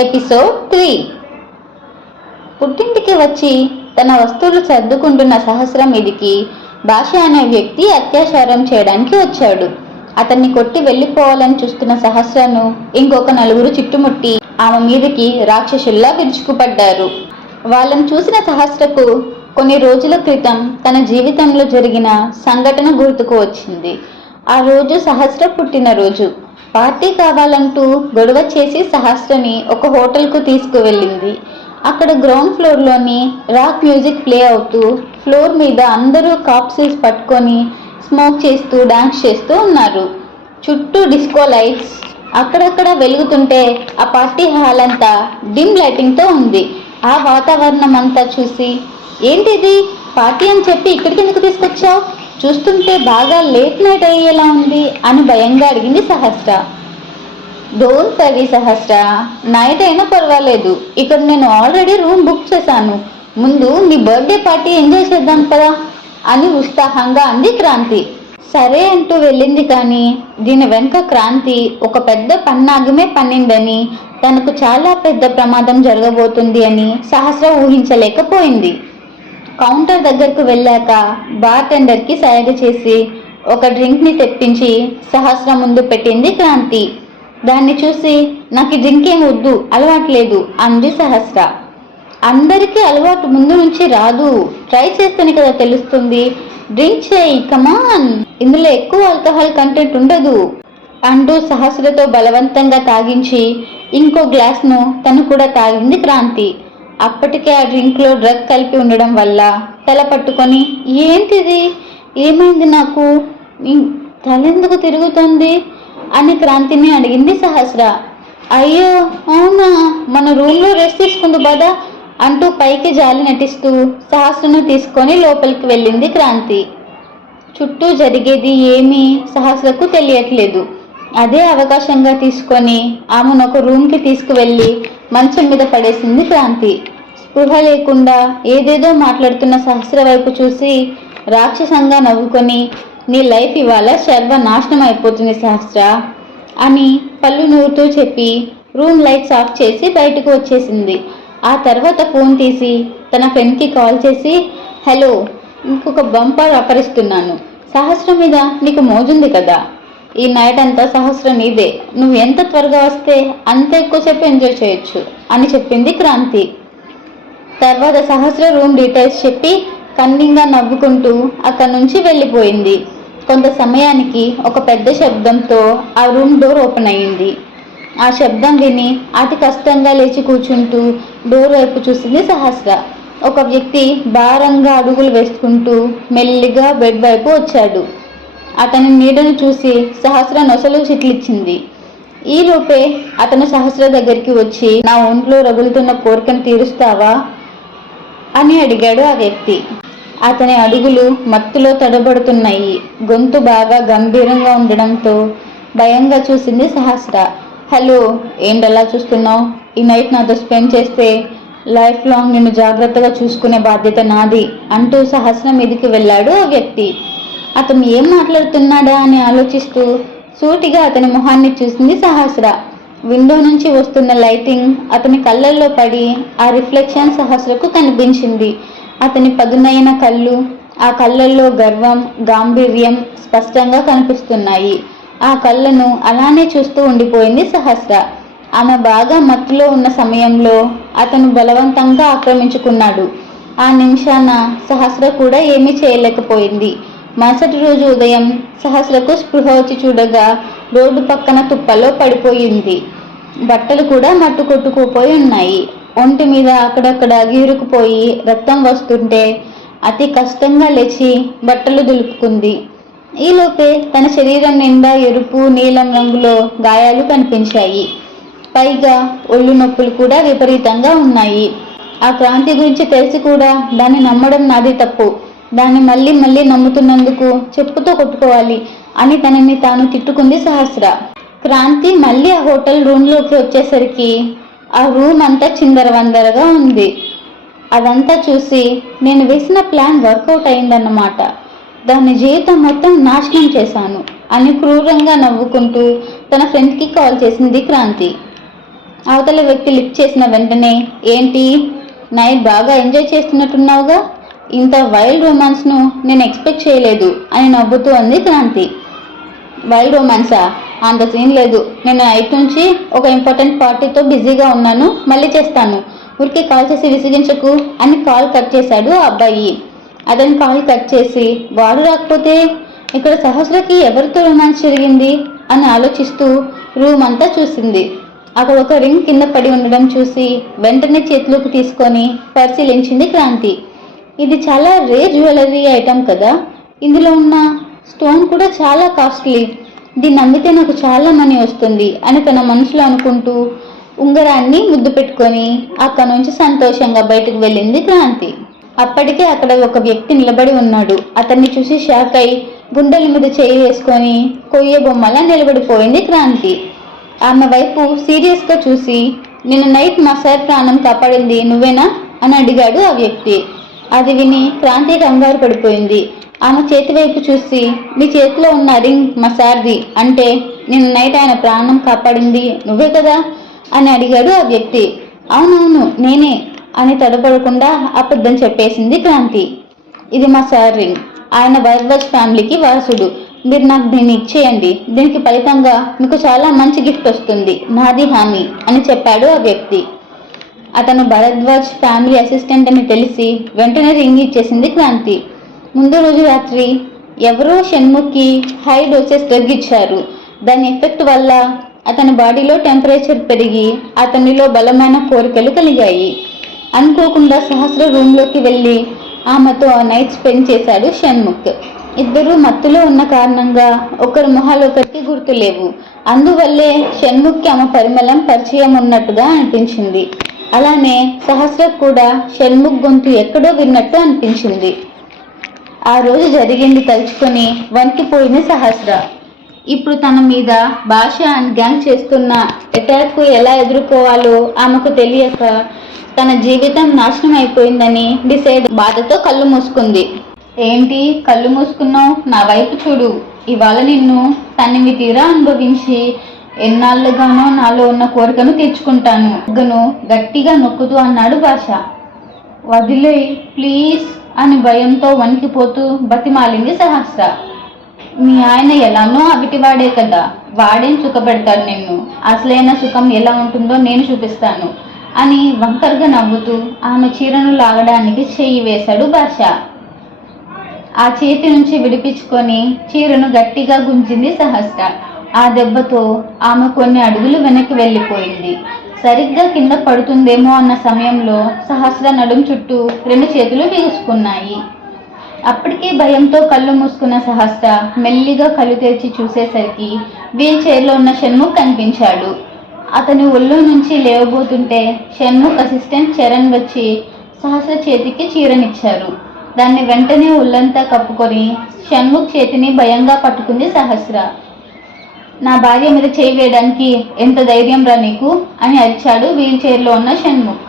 Episode 3. పుట్టింటికి వచ్చి తన వస్తువులు సర్దుకుంటున్న సహస్రం మీదికి భాష అనే వ్యక్తి అత్యాచారం చేయడానికి వచ్చాడు. అతన్ని కొట్టి వెళ్ళిపోవాలని చూస్తున్న సహస్రను ఇంకొక నలుగురు చుట్టుముట్టి ఆమె మీదకి రాక్షసుల్లా విరుచుకుపడ్డారు. వాళ్ళని చూసిన సహస్రకు కొన్ని రోజుల క్రితం తన జీవితంలో జరిగిన సంఘటన గుర్తుకు వచ్చింది. ఆ రోజు సహస్ర పుట్టినరోజు. పార్టీ కావాలంటూ గొడవ చేసి సహస్రని ఒక హోటల్కు తీసుకువెళ్ళింది. అక్కడ గ్రౌండ్ ఫ్లోర్లోని రాక్ మ్యూజిక్ ప్లే అవుతూ ఫ్లోర్ మీద అందరూ కాప్సీస్ పట్టుకొని స్మోక్ చేస్తూ డాన్స్ చేస్తూ ఉన్నారు. చుట్టూ డిస్కో లైట్స్ అక్కడక్కడ వెలుగుతుంటే ఆ పార్టీ హాల్ అంతా డిమ్ లైటింగ్తో ఉంది. ఆ వాతావరణం అంతా చూసి, ఏంటిది పార్టీ అని చెప్పి ఇక్కడికి ఎందుకు తీసుకొచ్చావు? చూస్తుంటే బాగా లేట్ నైట్ అయ్యేలా ఉంది అని భయంగా అడిగింది సహస్ర. డోంట్ వరీ సహస్ర, నైట్ అయినా పర్వాలేదు, ఇక్కడ నేను ఆల్రెడీ రూమ్ బుక్ చేశాను. ముందు నీ బర్త్డే పార్టీ ఎంజాయ్ చేద్దాం కదా అని ఉత్సాహంగా అంది క్రాంతి. సరే అంటూ వెళ్ళింది. కానీ దీని వెనుక క్రాంతి ఒక పెద్ద పన్నాగమే పన్నిందని, తనకు చాలా పెద్ద ప్రమాదం జరగబోతుంది అని సహస్ర ఊహించలేకపోయింది. కౌంటర్ దగ్గరకు వెళ్ళాక బార్టెండర్కి సైగ చేసి ఒక డ్రింక్ని తెప్పించి సహస్ర ముందు పెట్టింది క్రాంతి. దాన్ని చూసి, నాకు ఈ డ్రింక్ ఏం వద్దు, అలవాట్లేదు అంది సహస్ర. అందరికీ అలవాటు ముందు నుంచి రాదు, ట్రై చేస్తేనే కదా తెలుస్తుంది. డ్రింక్ చేయి, కమాన్, ఇందులో ఎక్కువ ఆల్కహాల్ కంటెంట్ ఉండదు అంటూ సహస్రతో బలవంతంగా తాగించి ఇంకో గ్లాస్ను తను కూడా తాగింది క్రాంతి. అప్పటికే ఆ డ్రింక్లో డ్రగ్ కలిపి ఉండడం వల్ల తల పట్టుకొని, ఏంటిది, ఏమైంది, నాకు తలెందుకు తిరుగుతుంది అని క్రాంతిని అడిగింది సహస్ర. అయ్యో అవునా, మన రూమ్లో రెస్ట్ తీసుకుంది బాధ అంటూ పైకి జాలి నటిస్తూ సహస్రను తీసుకొని లోపలికి వెళ్ళింది క్రాంతి. చుట్టూ జరిగేది ఏమీ సహస్రకు తెలియట్లేదు. అదే అవకాశంగా తీసుకొని ఆమెను ఒక రూమ్కి తీసుకువెళ్ళి మంచం మీద పడేసింది క్రాంతి. స్పృహ లేకుండా ఏదేదో మాట్లాడుతున్న సహస్ర వైపు చూసి రాక్షసంగా నవ్వుకొని, నీ లైఫ్ ఇవాళ సర్వనాశనం అయిపోతుంది సహస్ర అని పళ్ళు నూరుతూ చెప్పి రూమ్ లైట్స్ ఆఫ్ చేసి బయటకు వచ్చేసింది. ఆ తర్వాత ఫోన్ తీసి తన ఫ్రెండ్కి కాల్ చేసి, హలో, ఇంకొక బంపర్ అపరిస్తున్నాను. సహస్ర మీద నీకు మోజుంది కదా, ఈ నైట్ అంతా సహస్ర నీదే, నువ్వు ఎంత త్వరగా వస్తే అంత ఎక్కువసేపు ఎంజాయ్ చేయొచ్చు అని చెప్పింది క్రాంతి. తర్వాత సహస్ర రూమ్ డీటెయిల్స్ చెప్పి కన్నింగా నవ్వుకుంటూ అక్కడి నుంచి వెళ్ళిపోయింది. కొంత సమయానికి ఒక పెద్ద శబ్దంతో ఆ రూమ్ డోర్ ఓపెన్ అయ్యింది. ఆ శబ్దం విని అతి కష్టంగా లేచి కూర్చుంటూ డోర్ వైపు చూసింది సహస్ర. ఒక వ్యక్తి భారంగా అడుగులు వేసుకుంటూ మెల్లిగా బెడ్ వైపు వచ్చాడు. అతని నీడను చూసి సహస్ర నొసలు చిట్లిచ్చింది. ఈలోపే అతను సహస్ర దగ్గరికి వచ్చి, నా ఒంట్లో రగులుతున్న కోరికను తీరుస్తావా అని అడిగాడు ఆ వ్యక్తి. అతని అడుగులు మత్తులో తడబడుతున్నాయి. గొంతు బాగా గంభీరంగా ఉండడంతో భయంగా చూసింది సహస్ర. హలో, ఏంటలా చూస్తున్నావు? ఈ నైట్ నాతో స్పెండ్ చేస్తే లైఫ్ లాంగ్ నిన్ను జాగ్రత్తగా చూసుకునే బాధ్యత నాది అంటూ సహస్ర మీదికి వెళ్ళాడు ఆ వ్యక్తి. అతను ఏం మాట్లాడుతున్నాడా అని ఆలోచిస్తూ సూటిగా అతని మొహాన్ని చూసింది సహస్ర. విండో నుంచి వస్తున్న లైటింగ్ అతని కళ్ళల్లో పడి ఆ రిఫ్లెక్షన్ సహస్రకు కనిపించింది. అతని పదునైన కళ్ళు, ఆ కళ్ళల్లో గర్వం, గాంభీర్యం స్పష్టంగా కనిపిస్తున్నాయి. ఆ కళ్ళను అలానే చూస్తూ ఉండిపోయింది సహస్ర. ఆమె బాగా మత్తులో ఉన్న సమయంలో అతను బలవంతంగా ఆక్రమించుకున్నాడు. ఆ నిమిషాన సహస్ర కూడా ఏమీ చేయలేకపోయింది. మరుసటి రోజు ఉదయం సహస్రకు స్పృహ వచ్చి చూడగా రోడ్డు పక్కన తుప్పలో పడిపోయింది. బట్టలు కూడా మట్టు కొట్టుకుపోయి ఉన్నాయి. ఒంటి మీద అక్కడక్కడ గీరుకుపోయి రక్తం వస్తుంటే అతి కష్టంగా లేచి బట్టలు దులుపుకుంది. ఈలోపే తన శరీరం నిండా ఎరుపు, నీలం రంగులో గాయాలు కనిపించాయి. పైగా ఒళ్ళు నొప్పులు కూడా విపరీతంగా ఉన్నాయి. ఆ క్రాంతి గురించి తెలిసి కూడా దాన్ని నమ్మడం నాది తప్పు. దాన్ని మళ్ళీ మళ్ళీ నమ్ముతున్నందుకు చెప్పుతో కొట్టుకోవాలి అని తనని తాను తిట్టుకుంది సహస్ర. క్రాంతి మళ్ళీ ఆ హోటల్ రూమ్లోకి వచ్చేసరికి ఆ రూమ్ అంతా చిందరవందరగా ఉంది. అదంతా చూసి, నేను వేసిన ప్లాన్ వర్కౌట్ అయిందన్నమాట, దాని జీవితం మొత్తం నాశనం చేశాను అని క్రూరంగా నవ్వుకుంటూ తన ఫ్రెండ్కి కాల్ చేసింది క్రాంతి. అవతల వ్యక్తి లిఫ్ట్ చేసిన వెంటనే, ఏంటి నైట్ బాగా ఎంజాయ్ చేస్తున్నట్టున్నావుగా, ఇంత వైల్డ్ రొమాన్స్ను నేను ఎక్స్పెక్ట్ చేయలేదు అని నవ్వుతూ అంది క్రాంతి. వైల్డ్ రొమాన్సా? అంత సీన్ లేదు. నేను నైట్ నుంచి ఒక ఇంపార్టెంట్ పార్టీతో బిజీగా ఉన్నాను, మళ్ళీ చేస్తాను, ఊరికి కాల్ చేసి విసిగించకు అని కాల్ కట్ చేశాడు ఆ అబ్బాయి. అతని కాల్ కట్ చేసి, వాడు రాకపోతే ఇక్కడ సహస్రకి ఎవరితో రొమాన్స్ జరిగింది అని ఆలోచిస్తూ రూమ్ అంతా చూసింది. అక్కడ ఒక రింగ్ కింద పడి ఉండడం చూసి వెంటనే చేతిలోకి తీసుకొని పరిశీలించింది క్రాంతి. ఇది చాలా రేర్ జ్యువెలరీ ఐటమ్ కదా, ఇందులో ఉన్న స్టోన్ కూడా చాలా కాస్ట్లీ, దీన్ని అమ్మితే నాకు చాలా మనీ వస్తుంది అని తన మనసులో అనుకుంటూ ఉంగరాన్ని ముద్దు పెట్టుకొని అక్కడ నుంచి సంతోషంగా బయటకు వెళ్ళింది క్రాంతి. అప్పటికే అక్కడ ఒక వ్యక్తి నిలబడి ఉన్నాడు. అతన్ని చూసి షాక్ అయి గుండెల మీద చేయి వేసుకొని కొయ్య బొమ్మలా నిలబడిపోయింది క్రాంతి. ఆమె వైపు సీరియస్గా చూసి, నిన్న నైట్ మా సార్ ప్రాణం కాపాడింది నువ్వేనా అని అడిగాడు ఆ వ్యక్తి. అది విని క్రాంతి కంగారు పడిపోయింది. ఆమె చేతి వైపు చూసి, మీ చేతిలో ఉన్న రింగ్ మా సార్ది అంటే నిన్న నైట్ ఆయన ప్రాణం కాపాడింది నువ్వే కదా అని అడిగాడు ఆ వ్యక్తి. అవునవును నేనే అని తడబడకుండా అబద్ధం చెప్పేసింది క్రాంతి. ఇది మా సార్ రింగ్, ఆయన భరద్వాజ్ ఫ్యామిలీకి వారసుడు, మీరు నాకు దీన్ని ఇచ్చేయండి, దీనికి ఫలితంగా మీకు చాలా మంచి గిఫ్ట్ వస్తుంది, నాది హామీ అని చెప్పాడు ఆ వ్యక్తి. అతను భరద్వాజ్ ఫ్యామిలీ అసిస్టెంట్ అని తెలిసి వెంటనే రింగ్ ఇచ్చేసింది క్రాంతి. ముందు రోజు రాత్రి ఎవరో షణ్ముఖ్కి హై డోసెస్ డ్రగ్ ఇచ్చారు. దాని ఎఫెక్ట్ వల్ల అతని బాడీలో టెంపరేచర్ పెరిగి అతనిలో బలమైన కోరికలు కలిగాయి. అనుకోకుండా సహస్ర రూమ్లోకి వెళ్ళి ఆమెతో నైట్ స్పెండ్ చేశాడు షణ్ముఖ్. ఇద్దరూ మత్తులో ఉన్న కారణంగా ఒకరి మొహాలు ఒకరికి గుర్తులేవు. అందువల్లే షణ్ముఖ్కి ఆమె పరిమళం పరిచయం ఉన్నట్టుగా అనిపించింది. అలానే సహస్ర కూడా షణ్ముఖ్ గొంతు ఎక్కడో విన్నట్టు అనిపించింది. ఆ రోజు జరిగింది తలుచుకొని వణికిపోయింది సహస్ర. ఇప్పుడు తన మీద భాష అండ్ గ్యాంగ్ చేస్తున్న అటాక్ ఎలా ఎదుర్కోవాలో ఆమెకు తెలియక తన జీవితం నాశనం అయిపోయిందని డిసైడ్ బాధతో కళ్ళు మూసుకుంది. ఏంటి కళ్ళు మూసుకున్నావు, నా వైపు చూడు, ఇవాళ నిన్ను తనివి తీరా అనుభవించి ఎన్నాళ్ళుగానో నాలో ఉన్న కోరికను తీర్చుకుంటాను గట్టిగా నొక్కుతూ అన్నాడు భాష. వదిలే ప్లీజ్ అని భయంతో వణికిపోతూ బతిమాలింది సహస్ర. మీ ఆయన ఎలానో అవిటివాడే కదా, వాడేం సుఖపెడతాడు నిన్ను, అసలైన సుఖం ఎలా ఉంటుందో నేను చూపిస్తాను అని వంకరగా నవ్వుతూ ఆమె చీరను లాగడానికి చెయ్యి వేశాడు భాష. ఆ చేతి నుంచి విడిపించుకొని చీరను గట్టిగా గుంజింది సహస్ర. ఆ దెబ్బతో ఆమె కొన్ని అడుగులు వెనక్కి వెళ్ళిపోయింది. సరిగ్గా కింద పడుతుందేమో అన్న సమయంలో సహస్ర నడుం చుట్టూ 2 చేతులు బిగుసుకున్నాయి. అప్పటికే భయంతో కళ్ళు మూసుకున్న సహస్ర మెల్లిగా కళ్ళు తెరిచి చూసేసరికి వీల్ చైర్లో ఉన్న షణ్ముఖ్ కనిపించాడు. అతని ఒళ్ళో నుంచి లేవబోతుంటే షణ్ముఖ్ అసిస్టెంట్ చరణ్ వచ్చి సహస్ర చేతికి చీరనిచ్చారు. దాన్ని వెంటనే ఒళ్ళంతా కప్పుకొని షణ్ముఖ్ చేతిని భయంగా పట్టుకుంది సహస్ర. నా భార్య మీద చేయి వేయడానికి ఎంత ధైర్యం రా నీకు అని అరిచాడు వీల్ చైర్లో ఉన్న షణ్ముఖ్.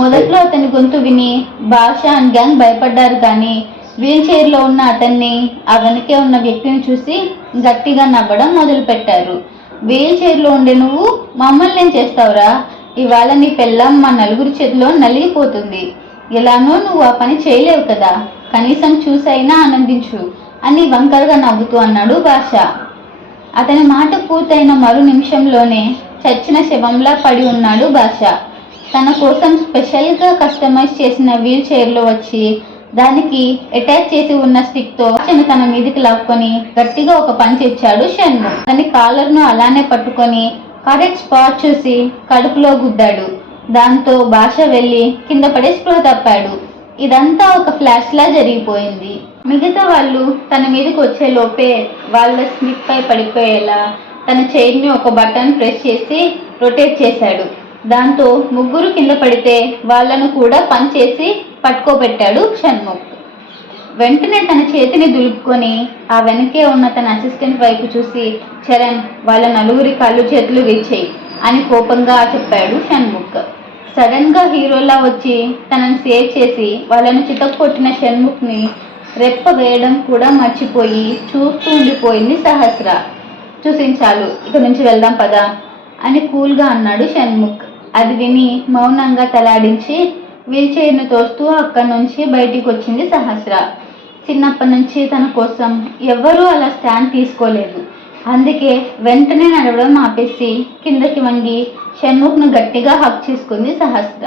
మొదట్లో అతని గొంతు విని భాష అండ్ గ్యాంగ్ భయపడ్డారు, కానీ వీల్ చైర్లో ఉన్న అతన్ని ఆ వెనకే ఉన్న వ్యక్తిని చూసి గట్టిగా నవ్వడం మొదలుపెట్టారు. వీల్ చైర్లో ఉండే నువ్వు మమ్మల్ని ఏం చేస్తావురా, ఇవాళ నీ పెళ్ళాం మా నలుగురి చేతిలో నలిగిపోతుంది, ఎలానో నువ్వు ఆ పని చేయలేవు కదా, కనీసం చూసైనా ఆనందించు అని వంకరగా నవ్వుతూ అన్నాడు భాష. అతని మాట పూర్తయిన మరు నిమిషంలోనే చచ్చిన శవంలా పడి ఉన్నాడు భాష. తన కోసం స్పెషల్గా కస్టమైజ్ చేసిన వీల్ చైర్లో వచ్చి దానికి అటాచ్ చేసి ఉన్న స్టిక్తో తన మీదికి లాక్కొని గట్టిగా ఒక పంచ్ ఇచ్చాడు షణ్ముఖ్. అతని కాలర్ను అలానే పట్టుకొని కరెక్ట్ స్పాట్ చూసి కడుపులో గుద్దాడు. దాంతో భాష వెళ్ళి కింద పడే స్పృహ తప్పాడు. ఇదంతా ఒక ఫ్లాష్ లా జరిగిపోయింది. మిగతా వాళ్ళు తన మీదకి వచ్చే లోపే వాళ్ళ స్లిప్ పై పడిపోయేలా తన చైర్ని ఒక బటన్ ప్రెస్ చేసి రొటేట్ చేశాడు. దాంతో ముగ్గురు కింద పడితే వాళ్లను కూడా పంచ్ చేసి పట్టుకోబెట్టాడు షణ్ముఖ్. వెంటనే తన చేతిని దులుపుకొని ఆ వెనకే ఉన్న తన అసిస్టెంట్ వైపు చూసి, చరణ్ వాళ్ళ నలుగురి కాళ్ళు చేతులు విరిచేయి అని కోపంగా చెప్పాడు షణ్ముఖ్. సడన్ గా హీరోలా వచ్చి తనని సేవ్ చేసి వాళ్ళను చితక్కొట్టిన షణ్ముఖ్ని రెప్ప వేయడం కూడా మర్చిపోయి చూస్తూ ఉండిపోయింది సహస్ర. చూసించాలు, ఇక నుంచి వెళ్దాం పదా అని కూల్గా అన్నాడు షణ్ముఖ్. అది విని మౌనంగా తలాడించి వీల్ చైర్ను తోస్తూ అక్కడి నుంచి బయటికి వచ్చింది సహస్ర. చిన్నప్పటి నుంచి తన కోసం ఎవ్వరూ అలా స్టాండ్ తీసుకోలేదు. అందుకే వెంటనే నడవడం ఆపేసి కిందకి వంగి షణ్ముఖ్ను గట్టిగా హక్ చేసుకుంది సహస్ర.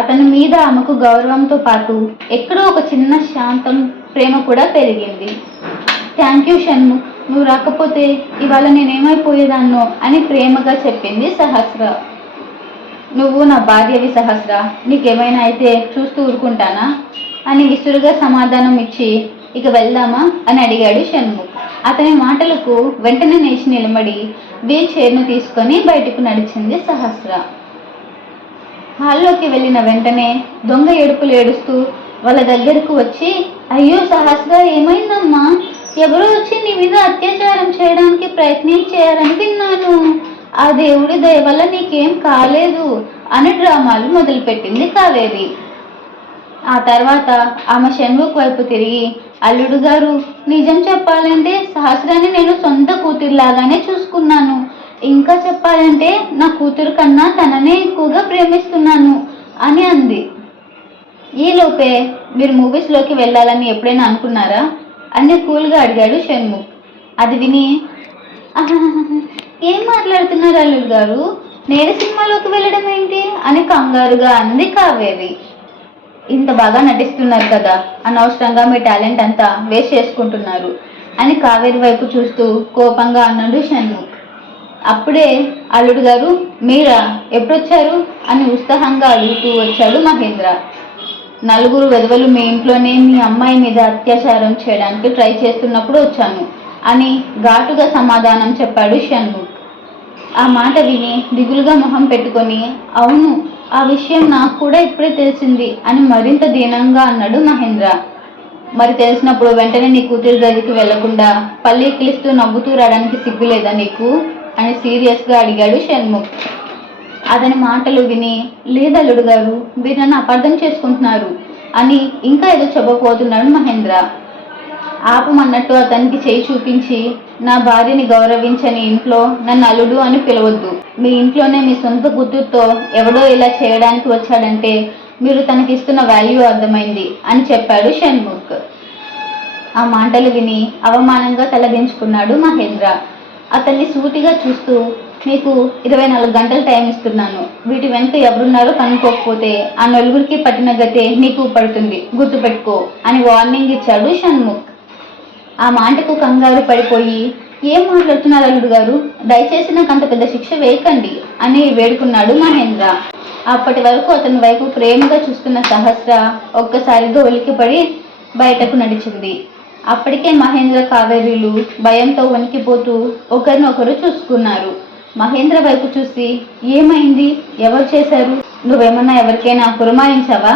అతని మీద ఆమెకు గౌరవంతో పాటు ఎక్కడో ఒక చిన్న శాంతం ప్రేమ కూడా పెరిగింది. థ్యాంక్ యూ షణ్ముఖ్, నువ్వు రాకపోతే ఇవాళ నేనేమైపోయేదాన్నో అని ప్రేమగా చెప్పింది సహస్ర. నువ్వు నా భార్యవి సహస్ర, నీకేమైనా అయితే చూస్తూ ఊరుకుంటానా అని విసురుగా సమాధానం ఇచ్చి ఇక వెళ్దామా అని అడిగాడు షణ్ముఖ్. అతని మాటలకు వెంటనే లేచి నిలబడి వీల్ చైర్ను తీసుకొని బయటకు నడిచింది సహస్ర. హాల్లోకి వెళ్ళిన వెంటనే దొంగ ఏడుపులు ఏడుస్తూ వాళ్ళ దగ్గరకు వచ్చి, అయ్యో సహస్ర, ఏమైందమ్మా? ఎవరో వచ్చి నీ మీద అత్యాచారం చేయడానికి ప్రయత్నించారని విన్నాను. ఆ దేవుడి దయ వల్ల నీకేం కాలేదు అని డ్రామాలు మొదలుపెట్టింది కావేరి. ఆ తర్వాత ఆమె షణ్ముఖ్ వైపు తిరిగి, అల్లుడు గారు, నిజం చెప్పాలంటే సహస్రాన్ని నేను సొంత కూతురులాగానే చూసుకున్నాను. ఇంకా చెప్పాలంటే నా కూతురు కన్నా తననే ఎక్కువగా ప్రేమిస్తున్నాను అని అంది. ఈలోపే మీరు మూవీస్లోకి వెళ్ళాలని ఎప్పుడైనా అనుకున్నారా అని కూల్గా అడిగాడు షణ్ముఖ్. అది విని ఏం మాట్లాడుతున్నారు అల్లుడు గారు, నేను సినిమాలోకి వెళ్ళడం ఏంటి అని కంగారుగా అంది కావేరి. ఇంత బాగా నటిస్తున్నారు కదా, అనవసరంగా మీ టాలెంట్ అంతా వేస్ట్ చేసుకుంటున్నారు అని కావేరి వైపు చూస్తూ కోపంగా అన్నాడు షణ్ముఖ్. అప్పుడే అల్లుడు గారు మీరా, ఎప్పుడొచ్చారు అని ఉత్సాహంగా అడుగుతూ వచ్చాడు మహేంద్ర. నలుగురు వెధవలు మీ ఇంట్లోనే మీ అమ్మాయి మీద అత్యాచారం చేయడానికి ట్రై చేస్తున్నప్పుడు వచ్చాను అని ఘాటుగా సమాధానం చెప్పాడు షణ్ముఖ్. ఆ మాట విని దిగులుగా మొహం పెట్టుకొని, అవును, ఆ విషయం నాకు కూడా ఇప్పుడే తెలిసింది అని మరింత దీనంగా అన్నాడు మహేంద్ర. మరి తెలిసినప్పుడు వెంటనే నీ కూతురు దగ్గరికి వెళ్లకుండా పల్లీకిలిస్తూ నవ్వుతూ రావడానికి సిగ్గులేదా నీకు అని సీరియస్గా అడిగాడు షణ్ముఖ్. అతని మాటలు విని, లేదల్లుడు గారు, మీరు నన్ను అపార్థం చేసుకుంటున్నారు అని ఇంకా ఏదో చెప్పబోతున్నాడు మహేంద్ర. ఆపమన్నట్టు అతనికి చేయి చూపించి, నా భార్యని గౌరవించని ఇంట్లో నన్ను అల్లుడు అని పిలవద్దు. మీ ఇంట్లోనే మీ సొంత కూతురుతో ఎవడో ఇలా చేయడానికి వచ్చాడంటే మీరు తనకిస్తున్న వాల్యూ అర్థమైంది అని చెప్పాడు షణ్ముఖ్. ఆ మాటలు విని అవమానంగా తలదించుకున్నాడు మహేంద్ర. అతన్ని సూటిగా చూస్తూ, నీకు 24 గంటలు టైం ఇస్తున్నాను. వీటి వెనుక ఎవరున్నారో కనుక్కోకపోతే ఆ నలుగురికి పట్టిన గతే నీకు పడుతుంది, గుర్తుపెట్టుకో అని వార్నింగ్ ఇచ్చాడు షణ్ముఖ్. ఆ మాటకు కంగారు పడిపోయి, ఏం మాట్లాడుతున్నారు అల్లుడు గారు, దయచేసి నాకు అంత పెద్ద శిక్ష వేయకండి అని వేడుకున్నాడు మహేంద్ర. అప్పటి వరకు అతని వైపు ప్రేమగా చూస్తున్న సహస్ర ఒక్కసారిగా ఉలిక్కిపడి బయటకు నడిచింది. అప్పటికే మహేంద్ర కావేరీలు భయంతో వణికిపోతూ ఒకరినొకరు చూసుకున్నారు. మహేంద్ర వైపు చూసి, ఏమైంది, ఎవరు చేశారు, నువ్వేమన్నా ఎవరికైనా పురమాయించావా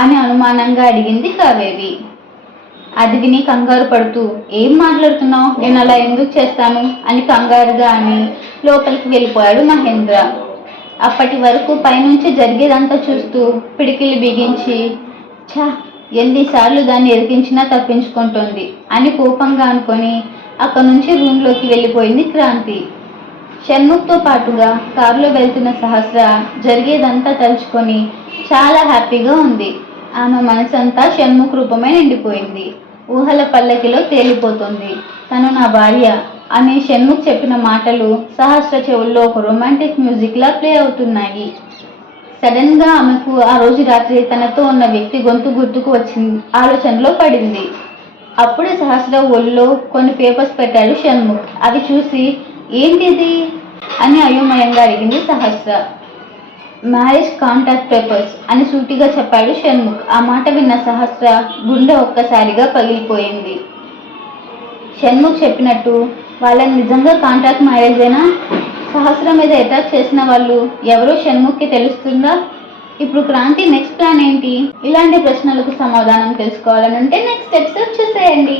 అని అనుమానంగా అడిగింది కావేరి. అది విని కంగారు పడుతూ, ఏం మాట్లాడుతున్నావు, నేను అలా ఎందుకు చేస్తాను అని కంగారుగా అని లోపలికి వెళ్ళిపోయాడు మహేంద్ర. అప్పటి వరకు పైనుంచి జరిగేదంతా చూస్తూ పిడికిలి బిగించి, ఛా, ఎన్నిసార్లు దాన్ని ఎదిరించినా తప్పించుకుంటోంది అని కోపంగా అనుకొని అక్కడి నుంచి రూమ్లోకి వెళ్ళిపోయింది క్రాంతి. షణ్ముఖ్తో పాటుగా కారులో వెళ్తున్న సహస్ర జరిగేదంతా తలుచుకొని చాలా హ్యాపీగా ఉంది. ఆమె మనసంతా షణ్ముఖ్ రూపమే నిండిపోయింది. ఊహల పల్లకిలో తేలిపోతుంది. తను నా భార్య అని షణ్ముఖ్ చెప్పిన మాటలు సహస్ర చెవుల్లో ఒక రొమాంటిక్ మ్యూజిక్లా ప్లే అవుతున్నాయి. సడన్గా ఆమెకు ఆ రోజు రాత్రి తనతో ఉన్న వ్యక్తి గొంతు గుర్తుకు వచ్చింది. ఆలోచనలో పడింది. అప్పుడే సహస్ర ఒళ్ళో కొన్ని పేపర్స్ పెట్టాడు షణ్ముఖ్. అవి చూసి, ఏంటిది అని అయోమయంగా అడిగింది సహస్ర. మ్యారేజ్ కాంట్రాక్ట్ పేపర్స్ అని సూటిగా చెప్పాడు షణ్ముఖ్. ఆ మాట విన్న సహస్ర గుండె ఒక్కసారిగా పగిలిపోయింది. షణ్ముఖ్ చెప్పినట్టు వాళ్ళని నిజంగా కాంట్రాక్ట్ మ్యారేజేనా? సహస్ర మీద అటాక్ చేసిన వాళ్ళు ఎవరో షణ్ముఖ్కి తెలుస్తుందా? ఇప్పుడు క్రాంతి నెక్స్ట్ ప్లాన్ ఏంటి? ఇలాంటి ప్రశ్నలకు సమాధానం తెలుసుకోవాలనుంటే నెక్స్ట్ ఎపిసోడ్ చూసేయండి.